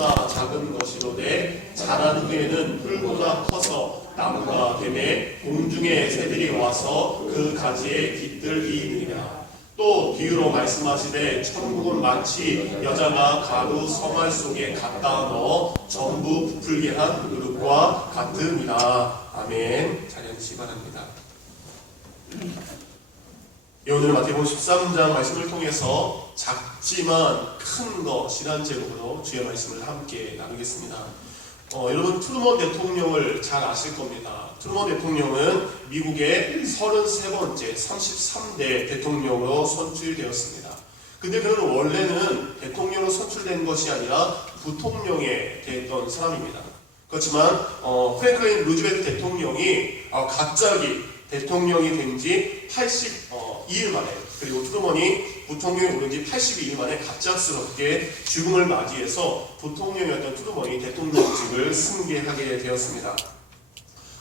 풀보다 작은 것이로되 자란 후에는 풀보다 커서 나무가 되매 공중의 새들이 와서 그 가지에 깃들이느니라. 또 비유로 말씀하시되 천국은 마치 여자가 가루 성알 속에 갖다 넣어 전부 부풀게 한 그릇과 같음이라. 아멘. 잘 읽으시기 바랍니다. 오늘 마태복음 13장 말씀을 통해서 작지만 큰 것이란 제목으로 주의 말씀을 함께 나누겠습니다. 여러분 트루먼 대통령을 잘 아실 겁니다. 트루먼 대통령은 미국의 33번째 33대 대통령으로 선출되었습니다. 근데 그는 원래는 대통령으로 선출된 것이 아니라 부통령에 됐던 사람입니다. 그렇지만 프랭클린 루즈벨트 대통령이 갑자기 대통령이 된 지 82일 만에, 그리고 트루먼이 부통령에 오른 지 82일 만에 갑작스럽게 죽음을 맞이해서 부통령이었던 트루먼이 대통령직을 승계하게 되었습니다.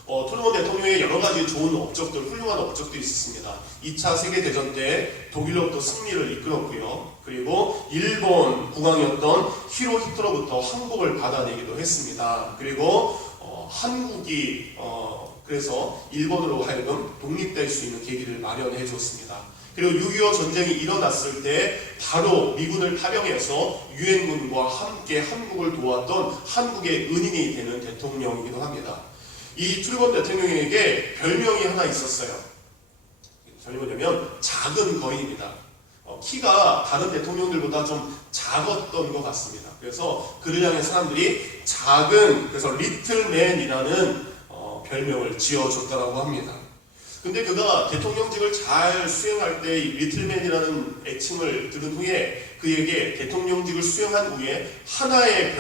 트루먼 대통령의 여러 가지 좋은 업적들, 훌륭한 업적도 있었습니다. 2차 세계대전 때 독일로부터 승리를 이끌었고요. 그리고 일본 국왕이었던 히로히토로부터 항복을 받아내기도 했습니다. 그리고 한국이 그래서 일본으로 하여금 독립될 수 있는 계기를 마련해 줬습니다. 그리고 6.25 전쟁이 일어났을 때 바로 미군을 파병해서 유엔군과 함께 한국을 도왔던 한국의 은인이 되는 대통령이기도 합니다. 이 트루먼 대통령에게 별명이 하나 있었어요. 별명이 뭐냐면 작은 거인입니다. 키가 다른 대통령들보다 좀 작았던 것 같습니다. 그래서 그를 향해 사람들이 그래서 리틀맨이라는 별명을 지어줬다고 합니다. 근데 그가 대통령직을 잘 수행할 때 이 리틀맨이라는 애칭을 들은 후에 그에게 대통령직을 수행한 후에 하나의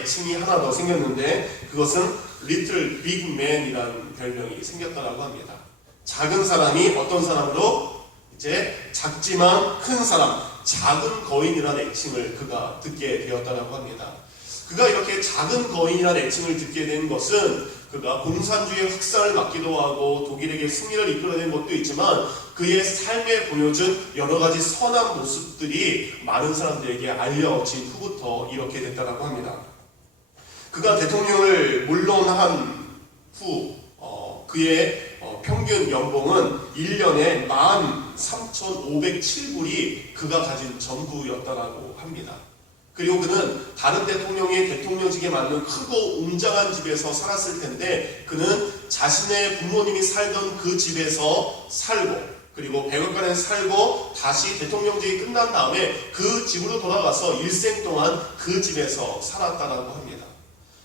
애칭이 하나 더 생겼는데 그것은 리틀 빅맨이라는 별명이 생겼다고 합니다. 작은 사람이 어떤 사람으로 이제 작지만 큰 사람, 작은 거인이라는 애칭을 그가 듣게 되었다고 합니다. 그가 이렇게 작은 거인이라는 애칭을 듣게 된 것은 그가 공산주의 확산을 막기도 하고 독일에게 승리를 이끌어낸 것도 있지만 그의 삶에 보여준 여러 가지 선한 모습들이 많은 사람들에게 알려진 후부터 이렇게 됐다고 합니다. 그가 대통령을 물러난 후 그의 평균 연봉은 1년에 13,507불이 그가 가진 전부였다고 합니다. 그리고 그는 다른 대통령이 대통령직에 맞는 크고 웅장한 집에서 살았을 텐데 그는 자신의 부모님이 살던 그 집에서 살고 그리고 백악관에 살고 다시 대통령직이 끝난 다음에 그 집으로 돌아가서 일생 동안 그 집에서 살았다고 합니다.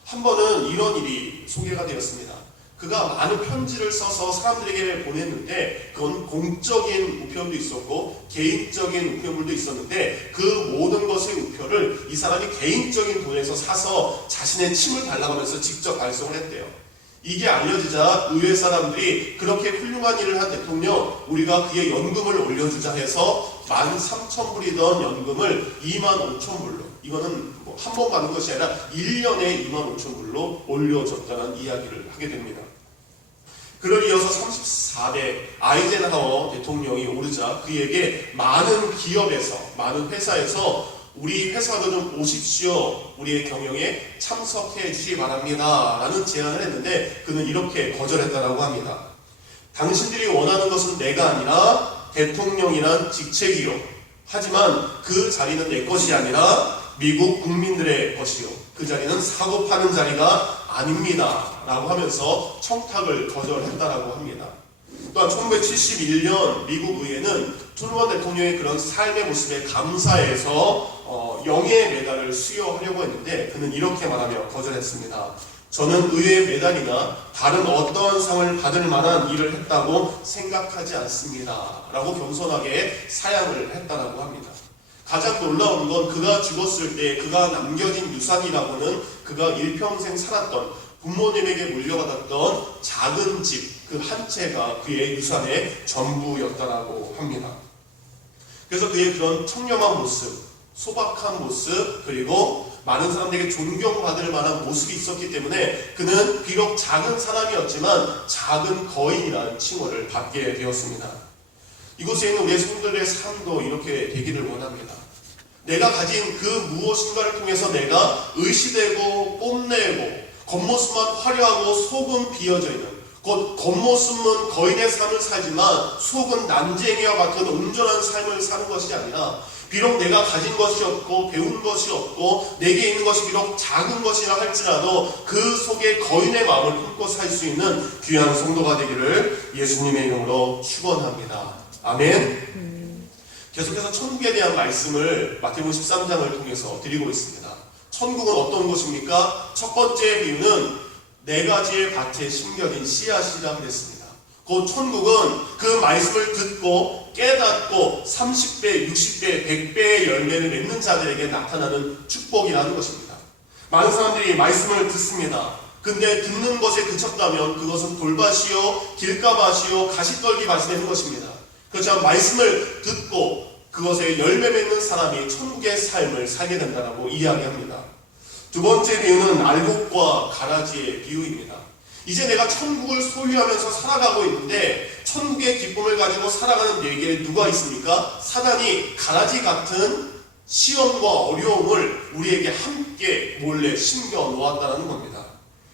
한 번은 이런 일이 소개가 되었습니다. 그가 많은 편지를 써서 사람들에게 보냈는데 그건 공적인 우편도 있었고 개인적인 우편물도 있었는데 그 모든 것의 우표를 이 사람이 개인적인 돈에서 사서 자신의 침을 달라가면서 직접 발송을 했대요. 이게 알려지자 의회 사람들이 그렇게 훌륭한 일을 한 대통령 우리가 그의 연금을 올려주자 해서 13,000불이던 연금을 25,000불로 이거는 한 번 받는 것이 아니라 1년에 25,000불로 올려줬다는 이야기를 하게 됩니다. 그를 이어서 34대 아이젠하워 대통령이 오르자 그에게 많은 기업에서 많은 회사에서 우리 회사도 좀 오십시오. 우리의 경영에 참석해 주시기 바랍니다. 라는 제안을 했는데 그는 이렇게 거절했다고 합니다. 당신들이 원하는 것은 내가 아니라 대통령이란 직책이요. 하지만 그 자리는 내 것이 아니라 미국 국민들의 것이요. 그 자리는 사고 파는 자리가 아닙니다. 라고 하면서 청탁을 거절했다고 합니다. 또한 1971년 미국 의회는 트루먼 대통령의 그런 삶의 모습에 감사해서 영예의 메달을 수여하려고 했는데 그는 이렇게 말하며 거절했습니다. 저는 의회 메달이나 다른 어떠한 상을 받을 만한 일을 했다고 생각하지 않습니다. 라고 겸손하게 사양을 했다고 합니다. 가장 놀라운 건 그가 죽었을 때 그가 남겨진 유산이라고는 그가 일평생 살았던 부모님에게 물려받았던 작은 집 그 한 채가 그의 유산의 전부였다고 합니다. 그래서 그의 그런 청렴한 모습, 소박한 모습, 그리고 많은 사람들에게 존경받을 만한 모습이 있었기 때문에 그는 비록 작은 사람이었지만 작은 거인이라는 칭호를 받게 되었습니다. 이곳에 있는 우리의 성도들의 삶도 이렇게 되기를 원합니다. 내가 가진 그 무엇인가를 통해서 내가 의시되고 뽐내고 겉모습만 화려하고 속은 비어져 있는, 곧 겉모습은 거인의 삶을 살지만 속은 난쟁이와 같은 온전한 삶을 사는 것이 아니라, 비록 내가 가진 것이 없고 배운 것이 없고 내게 있는 것이 비록 작은 것이라 할지라도 그 속에 거인의 마음을 품고 살 수 있는 귀한 성도가 되기를 예수님의 이름으로 축원합니다. 아멘. 계속해서 천국에 대한 말씀을 마태복음 13장을 통해서 드리고 있습니다. 천국은 어떤 곳입니까? 첫 번째 비유는 4가지의 밭에 심겨진 씨앗이라 그랬습니다. 그 천국은 그 말씀을 듣고 깨닫고 30배, 60배, 100배의 열매를 맺는 자들에게 나타나는 축복이라는 것입니다. 많은 사람들이 말씀을 듣습니다. 근데 듣는 것에 그쳤다면 그것은 돌밭이요, 길가밭이요, 가시떨기밭이 되는 것입니다. 그렇지만 말씀을 듣고 그것에 열매 맺는 사람이 천국의 삶을 살게 된다고 이야기합니다. 두 번째 비유는 알곡과 가라지의 비유입니다. 이제 내가 천국을 소유하면서 살아가고 있는데 천국의 기쁨을 가지고 살아가는 내게 누가 있습니까? 사단이 가라지 같은 시험과 어려움을 우리에게 함께 몰래 심겨 놓았다는 겁니다.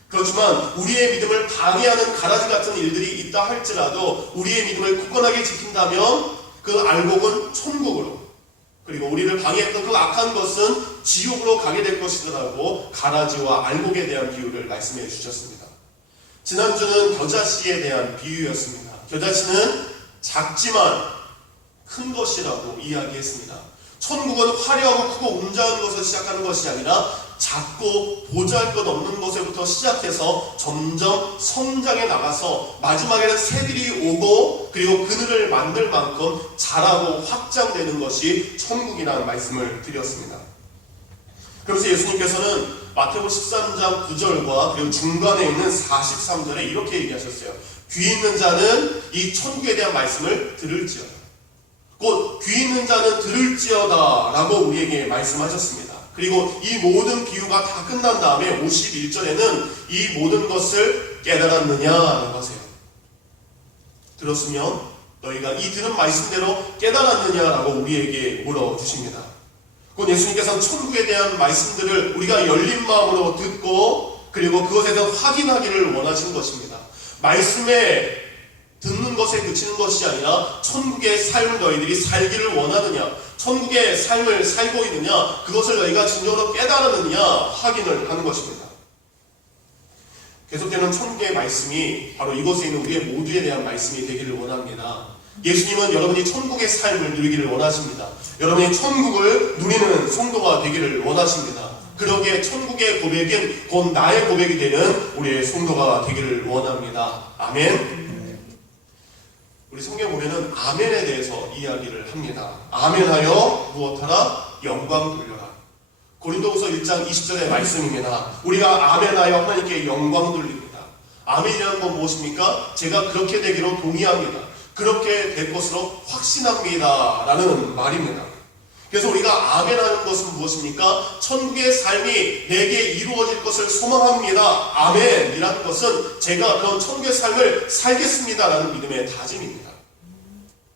그렇지만 우리의 믿음을 방해하는 가라지 같은 일들이 있다 할지라도 우리의 믿음을 굳건하게 지킨다면 그 알곡은 천국으로, 그리고 우리를 방해했던 그 악한 것은 지옥으로 가게 될 것이라고 가라지와 알곡에 대한 비유를 말씀해 주셨습니다. 지난주는 겨자씨에 대한 비유였습니다. 겨자씨는 작지만 큰 것이라고 이야기했습니다. 천국은 화려하고 크고 웅장한 것을 시작하는 것이 아니라 작고 보잘것없는 것에부터 시작해서 점점 성장해 나가서 마지막에는 새들이 오고 그리고 그늘을 만들 만큼 자라고 확장되는 것이 천국이라는 말씀을 드렸습니다. 그래서 예수님께서는 마태복음 13장 9절과 그리고 중간에 있는 43절에 이렇게 얘기하셨어요. 귀 있는 자는 이 천국에 대한 말씀을 들을지어다. 곧 귀 있는 자는 들을지어다 라고 우리에게 말씀하셨습니다. 그리고 이 모든 비유가 다 끝난 다음에 51절에는 이 모든 것을 깨달았느냐라고 하세요. 들었으면 너희가 이 들은 말씀대로 깨달았느냐라고 우리에게 물어주십니다. 곧 예수님께서는 천국에 대한 말씀들을 우리가 열린 마음으로 듣고 그리고 그것에서 확인하기를 원하시는 것입니다. 말씀에 듣는 것에 그치는 것이 아니라 천국의 삶을 너희들이 살기를 원하느냐, 천국의 삶을 살고 있느냐, 그것을 너희가 진정으로 깨달았느냐 확인을 하는 것입니다. 계속되는 천국의 말씀이 바로 이곳에 있는 우리의 모두에 대한 말씀이 되기를 원합니다. 예수님은 여러분이 천국의 삶을 누리기를 원하십니다. 여러분이 천국을 누리는 성도가 되기를 원하십니다. 그러기에 천국의 고백은 곧 나의 고백이 되는 우리의 성도가 되기를 원합니다. 아멘. 우리 성경 보면은 아멘에 대해서 이야기를 합니다. 아멘하여 무엇하라? 영광 돌려라. 고린도후서 1장 20절의 말씀입니다. 우리가 아멘하여 하나님께 영광 돌립니다. 아멘이라는 건 무엇입니까? 제가 그렇게 되기로 동의합니다. 그렇게 될 것으로 확신합니다 라는 말입니다. 그래서 우리가 아멘하는 것은 무엇입니까? 천국의 삶이 내게 이루어질 것을 소망합니다. 아멘이라는 것은 제가 그런 천국의 삶을 살겠습니다 라는 믿음의 다짐입니다.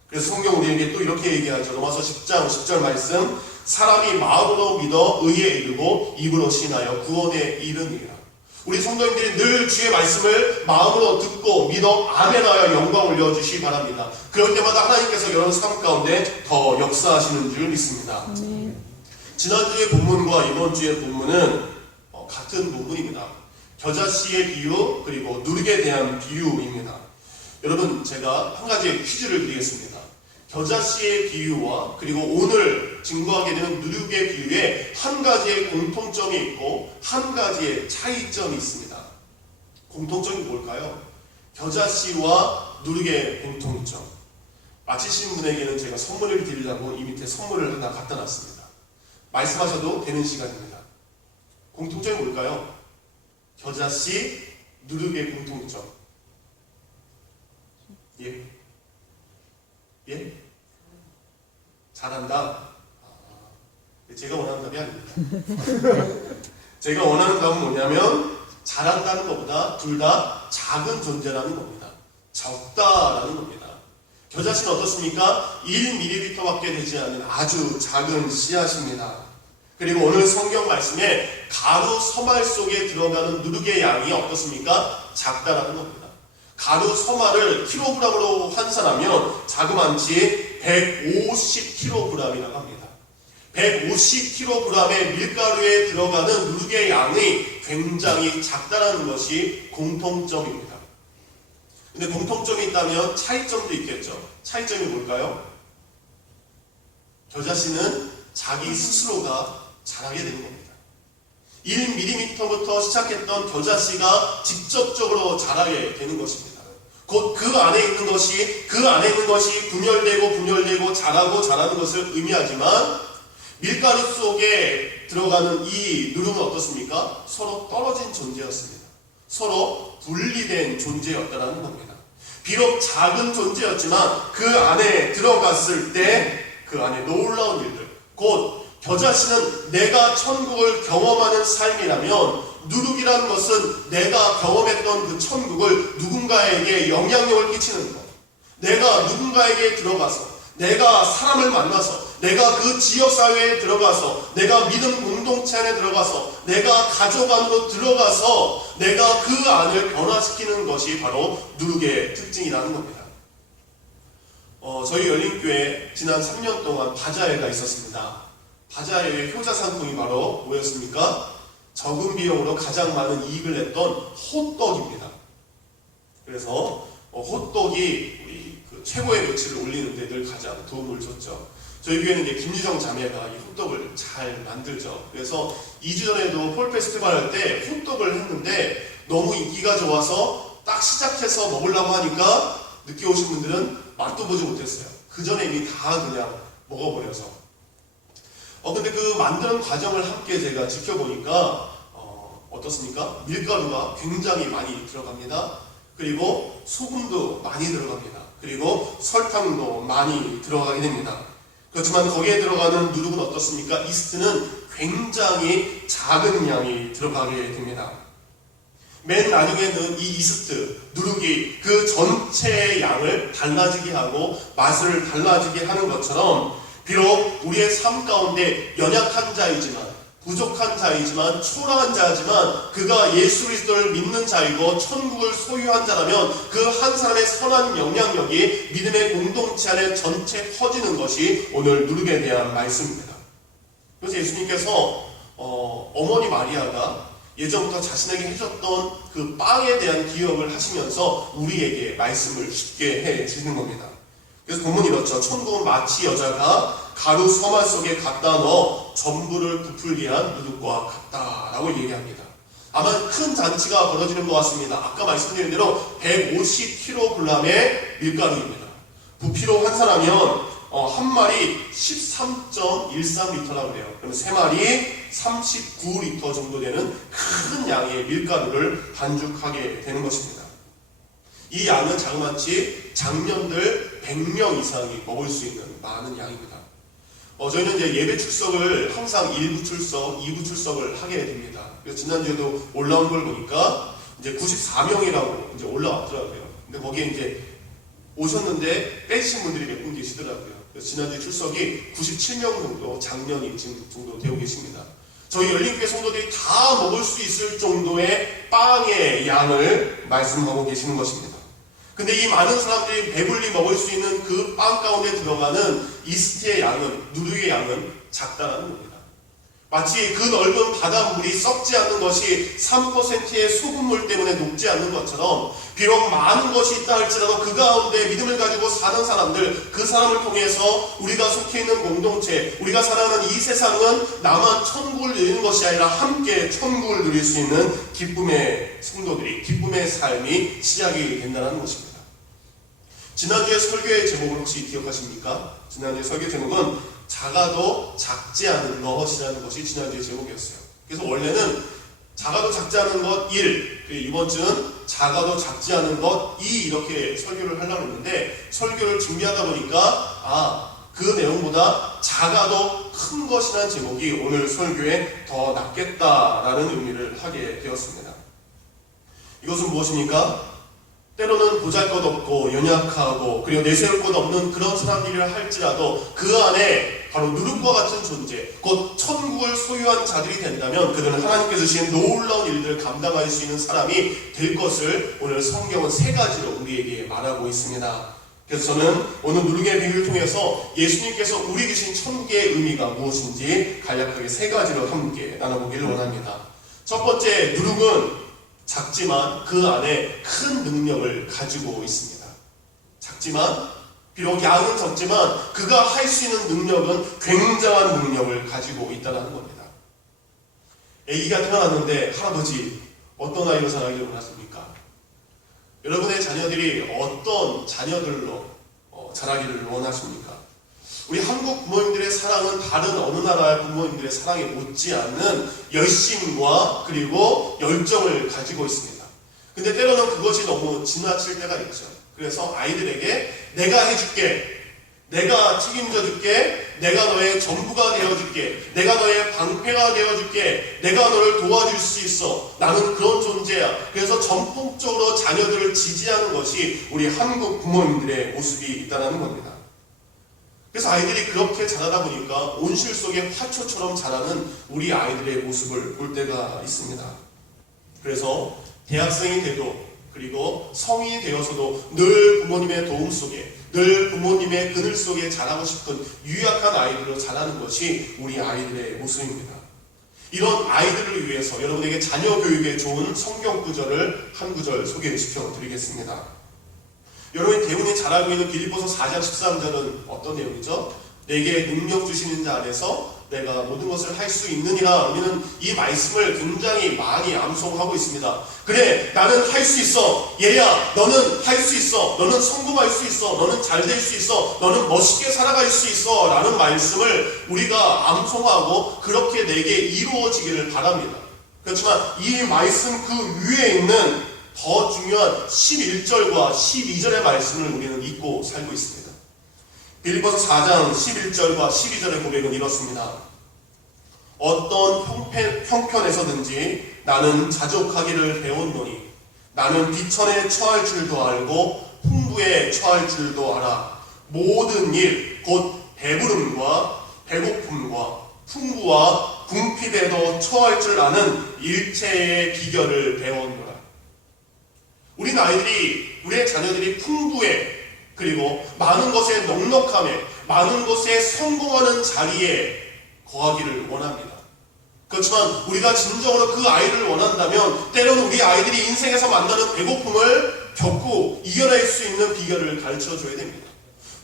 그래서 성경 우리에게 또 이렇게 얘기하죠. 로마서 10장 10절 말씀, 사람이 마음으로 믿어 의에 이르고 입으로 신하여 구원에 이르니라. 우리 성도님들이 늘 주의 말씀을 마음으로 듣고 믿어 아멘하여 영광 올려주시기 바랍니다. 그럴 때마다 하나님께서 여러분 삶 가운데 더 역사하시는 줄 믿습니다. 지난주의 본문과 이번 주의 본문은 같은 본문입니다. 겨자씨의 비유 그리고 누룩에 대한 비유입니다. 여러분, 제가 한 가지 퀴즈를 드리겠습니다. 겨자씨의 비유와 그리고 오늘 증거하게 되는 누룩의 비유에 한 가지의 공통점이 있고 한 가지의 차이점이 있습니다. 공통점이 뭘까요? 겨자씨와 누룩의 공통점. 마치신 분에게는 제가 선물을 드리려고 이 밑에 선물을 하나 갖다 놨습니다. 말씀하셔도 되는 시간입니다. 공통점이 뭘까요? 겨자씨, 누룩의 공통점. 예? 예? 잘한다? 제가 원하는 답이 아닙니다. 제가 원하는 답은 뭐냐면 잘한다는 것보다 둘 다 작은 존재라는 겁니다. 적다라는 겁니다. 겨자씨는 어떻습니까? 1mm밖에 되지 않는 아주 작은 씨앗입니다. 그리고 오늘 성경 말씀에 가루 서말 속에 들어가는 누룩의 양이 어떻습니까? 작다라는 겁니다. 가루 서말을 킬로그램으로 환산하면 자그만치 150kg이라고 합니다. 150kg의 밀가루에 들어가는 누룩의 양이 굉장히 작다라는 것이 공통점입니다. 근데 공통점이 있다면 차이점도 있겠죠. 차이점이 뭘까요? 겨자씨는 자기 스스로가 자라게 되는 겁니다. 1mm부터 시작했던 겨자씨가 직접적으로 자라게 되는 것입니다. 곧 그 안에 있는 것이 분열되고 자라는 것을 의미하지만 밀가루 속에 들어가는 이 누룩은 어떻습니까? 서로 떨어진 존재였습니다. 서로 분리된 존재였다는 겁니다. 비록 작은 존재였지만 그 안에 들어갔을 때 그 안에 놀라운 일들, 곧 겨자씨는 내가 천국을 경험하는 삶이라면 누룩이라는 것은 내가 경험했던 그 천국을 누군가에게 영향력을 끼치는 것, 내가 누군가에게 들어가서, 내가 사람을 만나서, 내가 그 지역사회에 들어가서, 내가 믿음 공동체 안에 들어가서, 내가 가족 안으로 들어가서 내가 그 안을 변화시키는 것이 바로 누룩의 특징이라는 겁니다. 저희 열린교회에 지난 3년 동안 바자회가 있었습니다. 바자회의 효자 상품이 바로 뭐였습니까? 적은 비용으로 가장 많은 이익을 냈던 호떡입니다. 그래서 호떡이 우리 그 최고의 매출을 올리는 데 늘 가장 도움을 줬죠. 저희 교회는 이제 김유정 자매가 이 호떡을 잘 만들죠. 그래서 2주 전에도 폴 페스티벌 할 때 호떡을 했는데 너무 인기가 좋아서 딱 시작해서 먹으려고 하니까 늦게 오신 분들은 맛도 보지 못했어요. 그 전에 이미 다 그냥 먹어버려서. 근데 그 만드는 과정을 함께 제가 지켜보니까 어떻습니까? 밀가루가 굉장히 많이 들어갑니다. 그리고 소금도 많이 들어갑니다. 그리고 설탕도 많이 들어가게 됩니다. 그렇지만 거기에 들어가는 누룩은 어떻습니까? 이스트는 굉장히 작은 양이 들어가게 됩니다. 맨 나중에는 이 이스트, 누룩이 그 전체의 양을 달라지게 하고 맛을 달라지게 하는 것처럼 비록 우리의 삶 가운데 연약한 자이지만, 부족한 자이지만, 초라한 자이지만 그가 예수 그리스도를 믿는 자이고 천국을 소유한 자라면 그 한 사람의 선한 영향력이 믿음의 공동체 안에 전체 퍼지는 것이 오늘 누룩에 대한 말씀입니다. 그래서 예수님께서 어머니 마리아가 예전부터 자신에게 해줬던 그 빵에 대한 기억을 하시면서 우리에게 말씀을 쉽게 해주는 겁니다. 그래서 본문이 이렇죠. 천국은 마치 여자가 가루 서말 속에 갖다 넣어 전부를 부풀게 한 누룩과 같다라고 얘기합니다. 아마 큰 잔치가 벌어지는 것 같습니다. 아까 말씀드린 대로 150kg의 밀가루입니다. 부피로 환산하면 한 마리 13.13리터라고 그래요. 그럼 세 마리 39리터 정도 되는 큰 양의 밀가루를 반죽하게 되는 것입니다. 이 양은 자그마치 장년들 100명 이상이 먹을 수 있는 많은 양입니다. 저희는 이제 예배 출석을 항상 1부 출석, 2부 출석을 하게 됩니다. 그래서 지난주에도 올라온 걸 보니까 이제 94명이라고 이제 올라왔더라고요. 근데 거기에 이제 오셨는데 빼신 분들이 몇 분 계시더라고요. 그래서 지난주 출석이 97명 정도 장년이 지금 정도 되고 계십니다. 저희 열린교회 성도들이 다 먹을 수 있을 정도의 빵의 양을 말씀하고 계시는 것입니다. 근데 이 많은 사람들이 배불리 먹을 수 있는 그 빵 가운데 들어가는 이스트의 양은, 누룩의 양은 작다는 겁니다. 마치 그 넓은 바닷물이 썩지 않는 것이 3%의 소금물 때문에 녹지 않는 것처럼 비록 많은 것이 있다 할지라도 그 가운데 믿음을 가지고 사는 사람들, 그 사람을 통해서 우리가 속해 있는 공동체, 우리가 살아가는 이 세상은 나만 천국을 누리는 것이 아니라 함께 천국을 누릴 수 있는 기쁨의 성도들이, 기쁨의 삶이 시작이 된다는 것입니다. 지난주에 설교의 제목을 혹시 기억하십니까? 지난주에 설교 제목은 작아도 작지 않은 것이라는 것이 지난주의 제목이었어요. 그래서 원래는 작아도 작지 않은 것 1, 이번 주는 작아도 작지 않은 것 2 이렇게 설교를 하려고 했는데 설교를 준비하다 보니까 그 내용보다 작아도 큰 것이라는 제목이 오늘 설교에 더 낫겠다라는 의미를 하게 되었습니다. 이것은 무엇입니까? 때로는 보잘것없고 연약하고 그리고 내세울 것 없는 그런 사람들이라 할지라도 그 안에 바로 누룩과 같은 존재, 곧 천국을 소유한 자들이 된다면 그들은 하나님께서 주신 놀라운 일들을 감당할 수 있는 사람이 될 것을 오늘 성경은 세 가지로 우리에게 말하고 있습니다. 그래서 저는 오늘 누룩의 비유를 통해서 예수님께서 우리 주신 천국의 의미가 무엇인지 간략하게 세 가지로 함께 나눠보기를 원합니다. 첫 번째, 누룩은 작지만 그 안에 큰 능력을 가지고 있습니다. 작지만 비록 양은 적지만 그가 할 수 있는 능력은 굉장한 능력을 가지고 있다는 겁니다. 아기가 태어났는데 할아버지 어떤 아이로 자라기를 원하십니까? 여러분의 자녀들이 어떤 자녀들로 자라기를 원하십니까? 우리 한국 부모님들의 사랑은 다른 어느 나라의 부모님들의 사랑에 못지않는 열심과 그리고 열정을 가지고 있습니다. 근데 때로는 그것이 너무 지나칠 때가 있죠. 그래서 아이들에게 내가 해줄게, 내가 책임져 줄게, 내가 너의 전부가 되어줄게, 내가 너의 방패가 되어줄게, 내가 너를 도와줄 수 있어, 나는 그런 존재야. 그래서 전폭적으로 자녀들을 지지하는 것이 우리 한국 부모님들의 모습이 있다는 겁니다. 그래서 아이들이 그렇게 자라다 보니까 온실 속의 화초처럼 자라는 우리 아이들의 모습을 볼 때가 있습니다. 그래서 대학생이 돼도 그리고 성인이 되어서도 늘 부모님의 도움 속에, 늘 부모님의 그늘 속에 자라고 싶은 유약한 아이들로 자라는 것이 우리 아이들의 모습입니다. 이런 아이들을 위해서 여러분에게 자녀 교육에 좋은 성경 구절을 한 구절 소개시켜 드리겠습니다. 여러분이 대운이 잘 알고 있는 빌립보서 4장 13절은 어떤 내용이죠? 내게 능력 주시는 자 안에서 내가 모든 것을 할 수 있느니라. 우리는 이 말씀을 굉장히 많이 암송하고 있습니다. 그래, 나는 할 수 있어. 얘야, 너는 할 수 있어. 너는 성공할 수 있어. 너는 잘 될 수 있어. 너는 멋있게 살아갈 수 있어. 라는 말씀을 우리가 암송하고 그렇게 내게 이루어지기를 바랍니다. 그렇지만 이 말씀 그 위에 있는 더 중요한 11절과 12절의 말씀을 우리는 잊고 살고 있습니다. 빌립보서 4장 11절과 12절의 고백은 이렇습니다. 어떤 형편에서든지 나는 자족하기를 배웠노니 나는 비천에 처할 줄도 알고 풍부에 처할 줄도 알아. 모든 일 곧 배부름과 배고픔과 풍부와 궁핍에도 처할 줄 아는 일체의 비결을 배웠노라. 우리 아이들이, 우리의 자녀들이 풍부에 그리고 많은 것에 넉넉함에 많은 것에 성공하는 자리에 거하기를 원합니다. 그렇지만 우리가 진정으로 그 아이를 원한다면 때로는 우리 아이들이 인생에서 만나는 배고픔을 겪고 이겨낼 수 있는 비결을 가르쳐줘야 됩니다.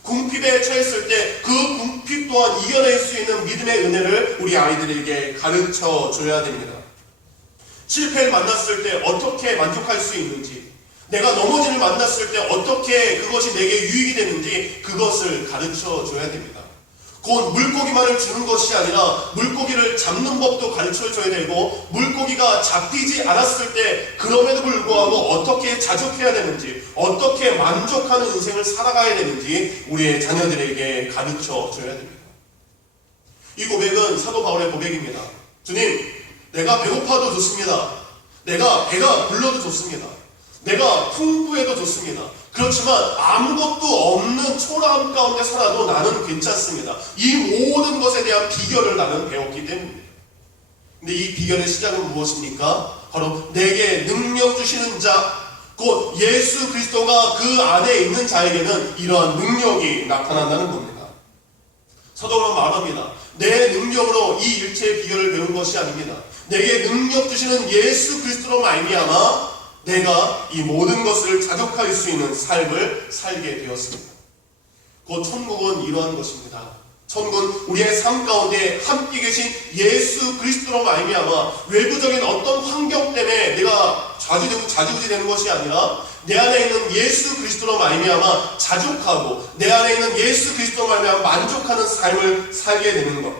궁핍에 처했을 때 그 궁핍 또한 이겨낼 수 있는 믿음의 은혜를 우리 아이들에게 가르쳐줘야 됩니다. 실패를 만났을 때 어떻게 만족할 수 있는지, 내가 넘어짐을 만났을 때 어떻게 그것이 내게 유익이 되는지 그것을 가르쳐줘야 됩니다. 곧 물고기만을 주는 것이 아니라 물고기를 잡는 법도 가르쳐줘야 되고, 물고기가 잡히지 않았을 때 그럼에도 불구하고 어떻게 자족해야 되는지, 어떻게 만족하는 인생을 살아가야 되는지 우리의 자녀들에게 가르쳐줘야 됩니다. 이 고백은 사도 바울의 고백입니다. 주님, 내가 배고파도 좋습니다. 내가 배가 불러도 좋습니다. 내가 풍부해도 좋습니다. 그렇지만 아무것도 없는 초라함 가운데 살아도 나는 괜찮습니다. 이 모든 것에 대한 비결을 나는 배웠기 때문입니다. 근데 이 비결의 시작은 무엇입니까? 바로 내게 능력 주시는 자, 곧 예수 그리스도가 그 안에 있는 자에게는 이러한 능력이 나타난다는 겁니다. 사도가 말합니다. 내 능력으로 이 일체의 비결을 배운 것이 아닙니다. 내게 능력 주시는 예수 그리스도로 말미암아 내가 이 모든 것을 자족할 수 있는 삶을 살게 되었습니다. 곧 천국은 이러한 것입니다. 천국은 우리의 삶 가운데 함께 계신 예수 그리스도로 말미암아 외부적인 어떤 환경 때문에 내가 좌지우지 되는 것이 아니라 내 안에 있는 예수 그리스도로 말미암아 자족하고 내 안에 있는 예수 그리스도로 말미암아 만족하는 삶을 살게 되는 것.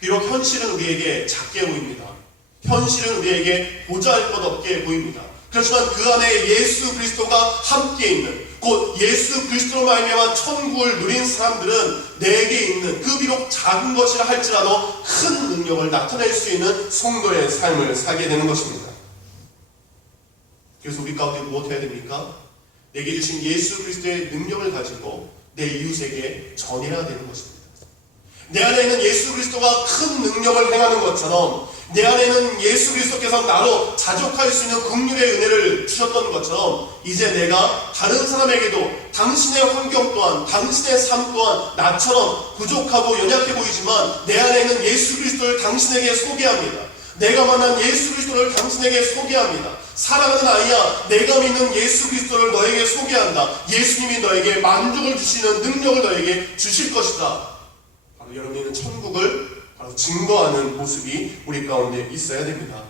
비록 현실은 우리에게 작게 보입니다. 현실은 우리에게 보잘것없게 보입니다. 그렇지만 그 안에 예수 그리스도가 함께 있는, 곧 예수 그리스도로 말미암아 천국을 누린 사람들은 내게 있는 그 비록 작은 것이라 할지라도 큰 능력을 나타낼 수 있는 성도의 삶을 살게 되는 것입니다. 그래서 우리 가운데 무엇 해야 됩니까? 내게 주신 예수 그리스도의 능력을 가지고 내 이웃에게 전해야 되는 것입니다. 내 안에 있는 예수 그리스도가 큰 능력을 행하는 것처럼, 내 안에는 예수 그리스도께서 나로 자족할 수 있는 긍휼의 은혜를 주셨던 것처럼, 이제 내가 다른 사람에게도 당신의 환경 또한, 당신의 삶 또한 나처럼 부족하고 연약해 보이지만 내 안에 있는 예수 그리스도를 당신에게 소개합니다. 내가 만난 예수 그리스도를 당신에게 소개합니다. 사랑하는 아이야, 내가 믿는 예수 그리스도를 너에게 소개한다. 예수님이 너에게 만족을 주시는 능력을 너에게 주실 것이다. 바로 여러분이 있는 천국을 바로 증거하는 모습이 우리 가운데 있어야 됩니다.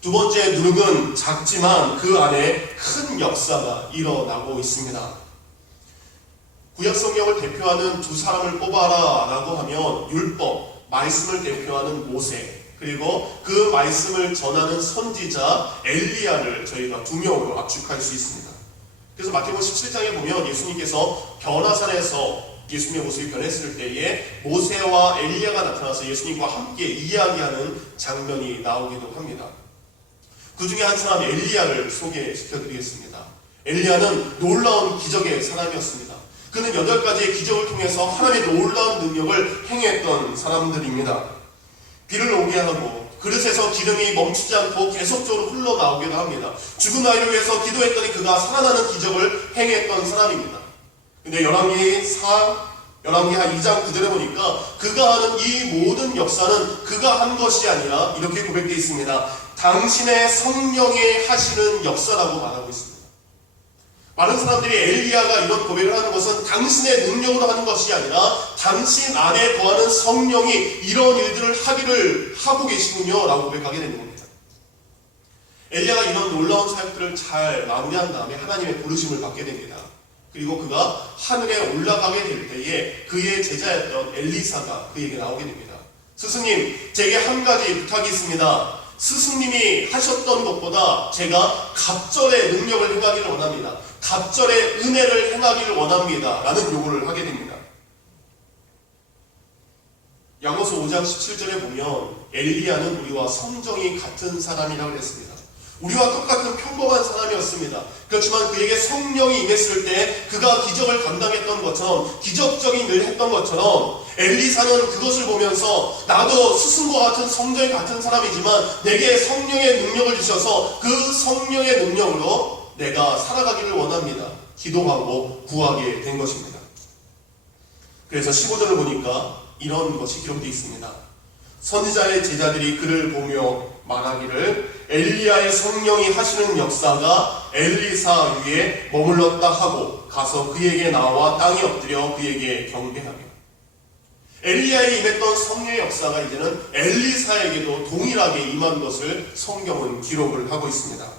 두 번째 누룩은 작지만 그 안에 큰 역사가 일어나고 있습니다. 구약 성경을 대표하는 두 사람을 뽑아라 라고 하면 율법, 말씀을 대표하는 모세, 그리고 그 말씀을 전하는 선지자 엘리야를 저희가 두 명으로 압축할 수 있습니다. 그래서 마태복음 17장에 보면 예수님께서 변화산에서 예수님의 모습이 변했을 때에 모세와 엘리야가 나타나서 예수님과 함께 이야기하는 장면이 나오기도 합니다. 그 중에 한 사람 엘리야를 소개시켜드리겠습니다. 엘리야는 놀라운 기적의 사람이었습니다. 그는 8가지의 기적을 통해서 하나님의 놀라운 능력을 행했던 사람들입니다. 비를 오게 하고 그릇에서 기름이 멈추지 않고 계속적으로 흘러나오기도 합니다. 죽은 아이를 위해서 기도했더니 그가 살아나는 기적을 행했던 사람입니다. 근데 열왕기 한 2장 9절에 보니까 그가 하는 이 모든 역사는 그가 한 것이 아니라 이렇게 고백되어 있습니다. 당신의 성령이 하시는 역사라고 말하고 있습니다. 많은 사람들이 엘리야가 이런 고백을 하는 것은 당신의 능력으로 하는 것이 아니라 당신 안에 거하는 성령이 이런 일들을 하기를 하고 계시군요 라고 고백하게 되는 겁니다. 엘리야가 이런 놀라운 사역들을 잘 마무리한 다음에 하나님의 부르심을 받게 됩니다. 그리고 그가 하늘에 올라가게 될 때에 그의 제자였던 엘리사가 그에게 나오게 됩니다. 스승님, 제게 한 가지 부탁이 있습니다. 스승님이 하셨던 것보다 제가 갑절의 능력을 행하기를 원합니다. 갑절의 은혜를 행하기를 원합니다. 라는 요구를 하게 됩니다. 야고보서 5장 17절에 보면 엘리야는 우리와 성정이 같은 사람이라고 했습니다. 우리와 똑같은 평범한 사람이었습니다. 그렇지만 그에게 성령이 임했을 때 그가 기적을 감당했던 것처럼, 기적적인 일을 했던 것처럼 엘리사는 그것을 보면서 나도 스승과 같은 성정이 같은 사람이지만 내게 성령의 능력을 주셔서 그 성령의 능력으로 내가 살아가기를 원합니다. 기도하고 구하게 된 것입니다. 그래서 15절을 보니까 이런 것이 기록되어 있습니다. 선지자의 제자들이 그를 보며 말하기를 엘리야의 성령이 하시는 역사가 엘리사 위에 머물렀다 하고 가서 그에게 나와 땅에 엎드려 그에게 경배하며, 엘리야에 임했던 성령의 역사가 이제는 엘리사에게도 동일하게 임한 것을 성경은 기록을 하고 있습니다.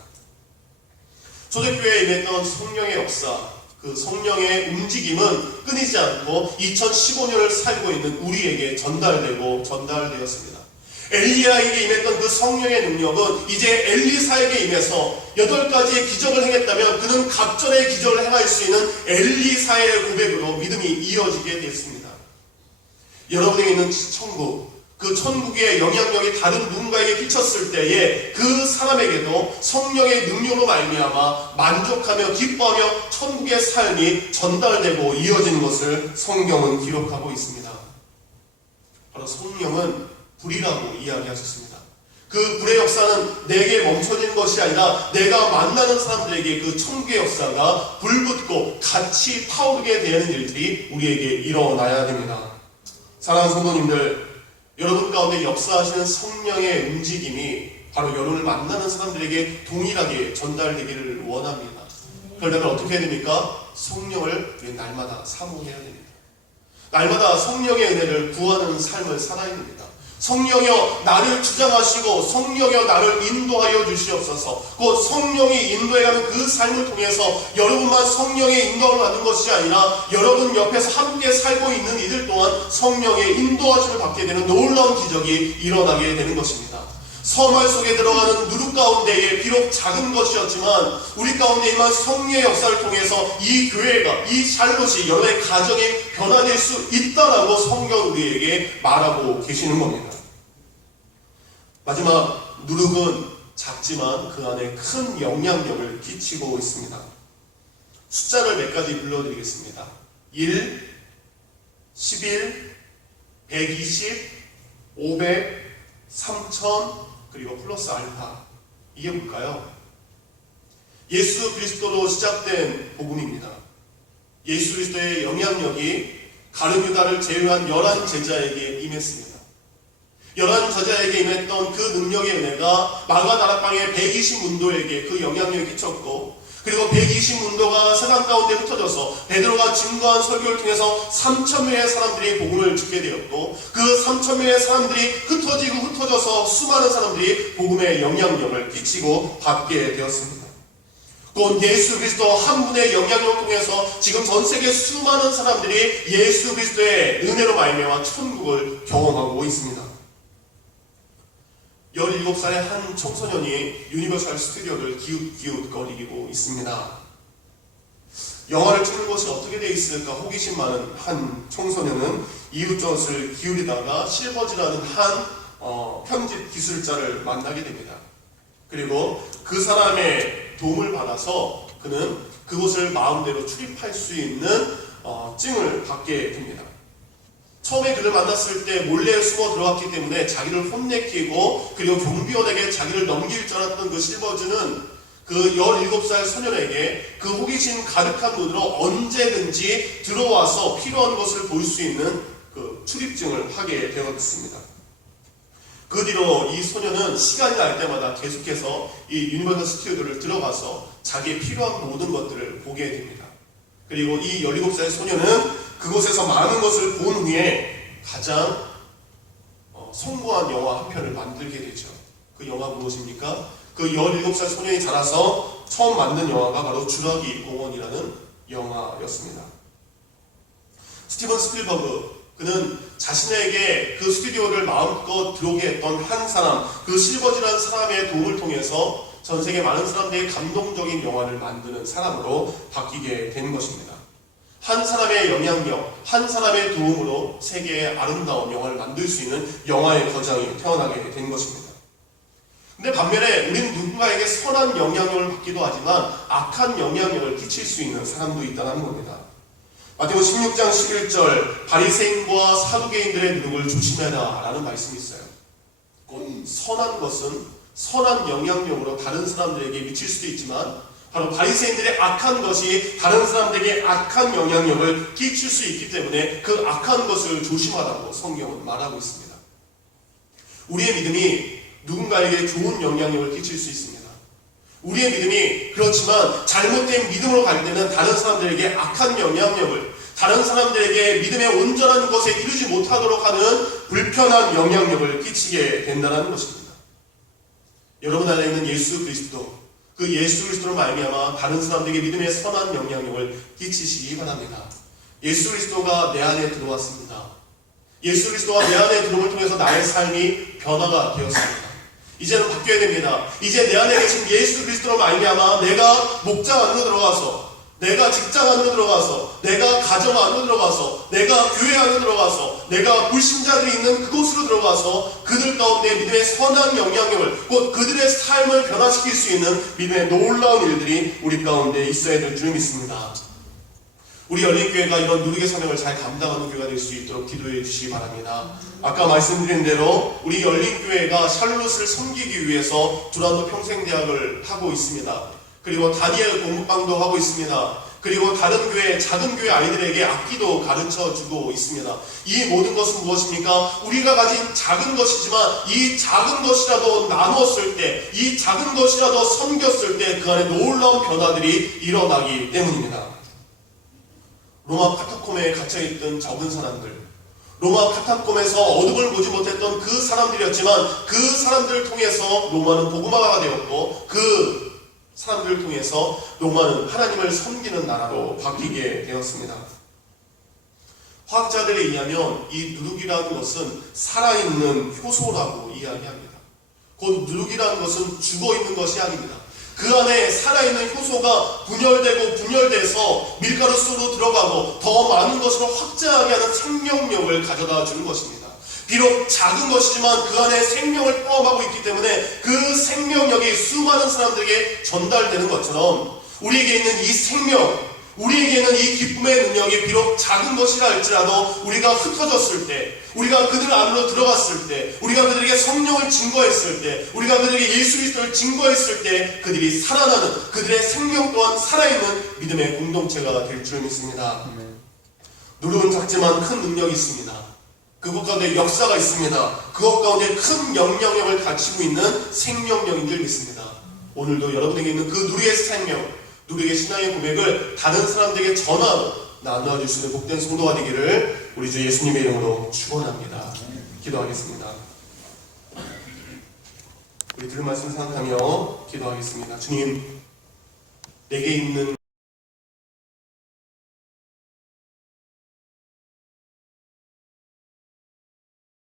초대교회에 임했던 성령의 역사, 그 성령의 움직임은 끊이지 않고 2015년을 살고 있는 우리에게 전달되었습니다. 엘리야에게 임했던 그 성령의 능력은 이제 엘리사에게 임해서 8가지의 기적을 행했다면 그는 갑절의 기적을 행할 수 있는 엘리사의 고백으로 믿음이 이어지게 됐습니다. 여러분에게 있는 천국, 그 천국의 영향력이 다른 누군가에게 끼쳤을 때에 그 사람에게도 성령의 능력으로 말미암아 만족하며 기뻐하며 천국의 삶이 전달되고 이어지는 것을 성경은 기록하고 있습니다. 바로 성령은 불이라고 이야기하셨습니다. 그 불의 역사는 내게 멈춰진 것이 아니라 내가 만나는 사람들에게 그 천국의 역사가 불붙고 같이 타오르게 되는 일들이 우리에게 일어나야 됩니다. 사랑하는 성도님들, 여러분 가운데 역사하시는 성령의 움직임이 바로 여러분을 만나는 사람들에게 동일하게 전달되기를 원합니다. 그러려면 어떻게 해야 됩니까? 성령을 날마다 사모해야 됩니다. 날마다 성령의 은혜를 구하는 삶을 살아야 됩니다. 성령이여 나를 주장하시고 성령이여 나를 인도하여 주시옵소서. 곧 성령이 인도해가는 그 삶을 통해서 여러분만 성령의 인도를 받는 것이 아니라 여러분 옆에서 함께 살고 있는 이들 또한 성령의 인도하심을 받게 되는 놀라운 기적이 일어나게 되는 것입니다. 섬을 속에 들어가는 누룩 가운데에 비록 작은 것이었지만 우리 가운데 임한 성령의 역사를 통해서 이 교회가, 이 샬롯이 여러분의 가정이 변화될 수 있다라고 성경 우리에게 말하고 계시는 겁니다. 마지막 누룩은 작지만 그 안에 큰 영향력을 끼치고 있습니다. 숫자를 몇 가지 불러드리겠습니다. 1, 11, 120, 500, 3000, 그리고 플러스 알파. 이게 뭘까요? 예수 그리스도로 시작된 복음입니다. 예수 그리스도의 영향력이 가룟 유다를 제외한 11 제자에게 임했습니다. 11 제자에게 임했던 그 능력의 은혜가 마가다락방의 120문도에게 그 영향력이 끼쳤고, 그리고 120문도가 세상 가운데 흩어져서 베드로가 증거한 설교를 통해서 3,000명의 사람들이 복음을 듣게 되었고, 그 3,000명의 사람들이 흩어져서 수많은 사람들이 복음의 영향력을 끼치고 받게 되었습니다. 또 예수 그리스도 한 분의 영향력을 통해서 지금 전 세계 수많은 사람들이 예수 그리스도의 은혜로 말미암아 천국을 경험하고 있습니다. 17살의 한 청소년이 유니버설 스튜디오를 기웃기웃거리고 있습니다. 영화를 찍는 것이 어떻게 되어 있을까 호기심 많은 한 청소년은 이웃젓을 기울이다가 실버지라는 한 편집 기술자를 만나게 됩니다. 그리고 그 사람의 도움을 받아서 그는 그곳을 마음대로 출입할 수 있는 증을 받게 됩니다. 처음에 그를 만났을 때 몰래 숨어 들어갔기 때문에 자기를 혼내키고, 그리고 경비원에게 자기를 넘길 줄 알았던 그 실버즈는 그 17살 소년에게 그 호기심 가득한 눈으로 언제든지 들어와서 필요한 것을 볼 수 있는 그 출입증을 하게 되었습니다. 그 뒤로 이 소년은 시간이 날 때마다 계속해서 이 유니버설 스튜디오를 들어가서 자기의 필요한 모든 것들을 보게 됩니다. 그리고 이 17살 소년은 그곳에서 많은 것을 본 후에 가장 성공한 영화 한 편을 만들게 되죠. 그 영화 무엇입니까? 그 17살 소년이 자라서 처음 만든 영화가 바로 주라기 공원이라는 영화였습니다. 스티븐 스필버그, 그는 자신에게 그 스튜디오를 마음껏 들어오게 했던 한 사람, 그 실버지라는 사람의 도움을 통해서 전 세계 많은 사람들의 감동적인 영화를 만드는 사람으로 바뀌게 된 것입니다. 한 사람의 영향력, 한 사람의 도움으로 세계의 아름다운 영화를 만들 수 있는 영화의 거장이 태어나게 된 것입니다. 근데 반면에 우리는 누군가에게 선한 영향력을 받기도 하지만 악한 영향력을 끼칠 수 있는 사람도 있다는 겁니다. 마태복음 16장 11절, 바리새인과 사두개인들의 누룩을 조심해라 라는 말씀이 있어요. 곧 선한 것은 선한 영향력으로 다른 사람들에게 미칠 수도 있지만, 바로 바리새인들의 악한 것이 다른 사람들에게 악한 영향력을 끼칠 수 있기 때문에 그 악한 것을 조심하라고 성경은 말하고 있습니다. 우리의 믿음이 누군가에게 좋은 영향력을 끼칠 수 있습니다. 우리의 믿음이 그렇지만 잘못된 믿음으로 갈 때는 다른 사람들에게 악한 영향력을, 다른 사람들에게 믿음의 온전한 것에 이르지 못하도록 하는 불편한 영향력을 끼치게 된다는 것입니다. 여러분 안에 있는 예수 그리스도, 그 예수 그리스도로 말미암아 다른 사람들에게 믿음의 선한 영향력을 끼치시기 바랍니다. 예수 그리스도가 내 안에 들어왔습니다. 예수 그리스도가 내 안에 들어옴을 통해서 나의 삶이 변화가 되었습니다. 이제는 바뀌어야 됩니다. 이제 내 안에 계신 예수 그리스도로 말미암아 내가 목장 안으로 들어가서, 내가 직장 안으로 들어가서, 내가 가정 안으로 들어가서, 내가 교회 안으로 들어가서, 내가 불신자들이 있는 그곳으로 들어가서 그들 가운데 믿음의 선한 영향력을, 곧 그들의 삶을 변화시킬 수 있는 믿음의 놀라운 일들이 우리 가운데 있어야 될 줄 믿습니다. 우리 열린교회가 이런 누리의 사명을 잘 감당하는 교회가 될 수 있도록 기도해 주시기 바랍니다. 아까 말씀드린 대로 우리 열린교회가 샬롯을 섬기기 위해서 두란노 평생대학을 하고 있습니다. 그리고 다니엘 공부방도 하고 있습니다. 그리고 다른 교회, 작은 교회 아이들에게 악기도 가르쳐주고 있습니다. 이 모든 것은 무엇입니까? 우리가 가진 작은 것이지만 이 작은 것이라도 나누었을 때, 이 작은 것이라도 섬겼을 때 그 안에 놀라운 변화들이 일어나기 때문입니다. 로마 카타콤에 갇혀있던 적은 사람들, 로마 카타콤에서 어둠을 보지 못했던 그 사람들이었지만 그 사람들을 통해서 로마는 복음화가 되었고, 그 사람들을 통해서 로마는 하나님을 섬기는 나라로 바뀌게 되었습니다. 화학자들에 의하면 이 누룩이라는 것은 살아있는 효소라고 이야기합니다. 곧 누룩이라는 것은 죽어있는 것이 아닙니다. 그 안에 살아있는 효소가 분열돼서 밀가루 속으로 들어가고 더 많은 것으로 확장하게 하는 생명력을 가져다 주는 것입니다. 비록 작은 것이지만 그 안에 생명을 포함하고 있기 때문에 그 생명력이 수많은 사람들에게 전달되는 것처럼 우리에게 있는 이 생명, 우리에게 있는 이 기쁨의 능력이 비록 작은 것이라 할지라도 우리가 흩어졌을 때, 우리가 그들 안으로 들어갔을 때, 우리가 그들에게 성령을 증거했을 때, 우리가 그들에게 예수 그리스도를 증거했을 때 그들이 살아나는, 그들의 생명 또한 살아있는 믿음의 공동체가 될 줄 믿습니다. 누룩은 작지만 큰 능력이 있습니다. 그것 가운데 역사가 있습니다. 그것 가운데 큰 영향력을 갖추고 있는 생명력인 줄 믿습니다. 오늘도 여러분에게 있는 그 누리의 생명, 누리의 신앙의 고백을 다른 사람들에게 전하고 나누어 줄 수 있는 복된 성도가 되기를 우리 주 예수님의 이름으로 축원합니다. 기도하겠습니다. 우리 들은 말씀 생각하며 기도하겠습니다. 주님, 내게 있는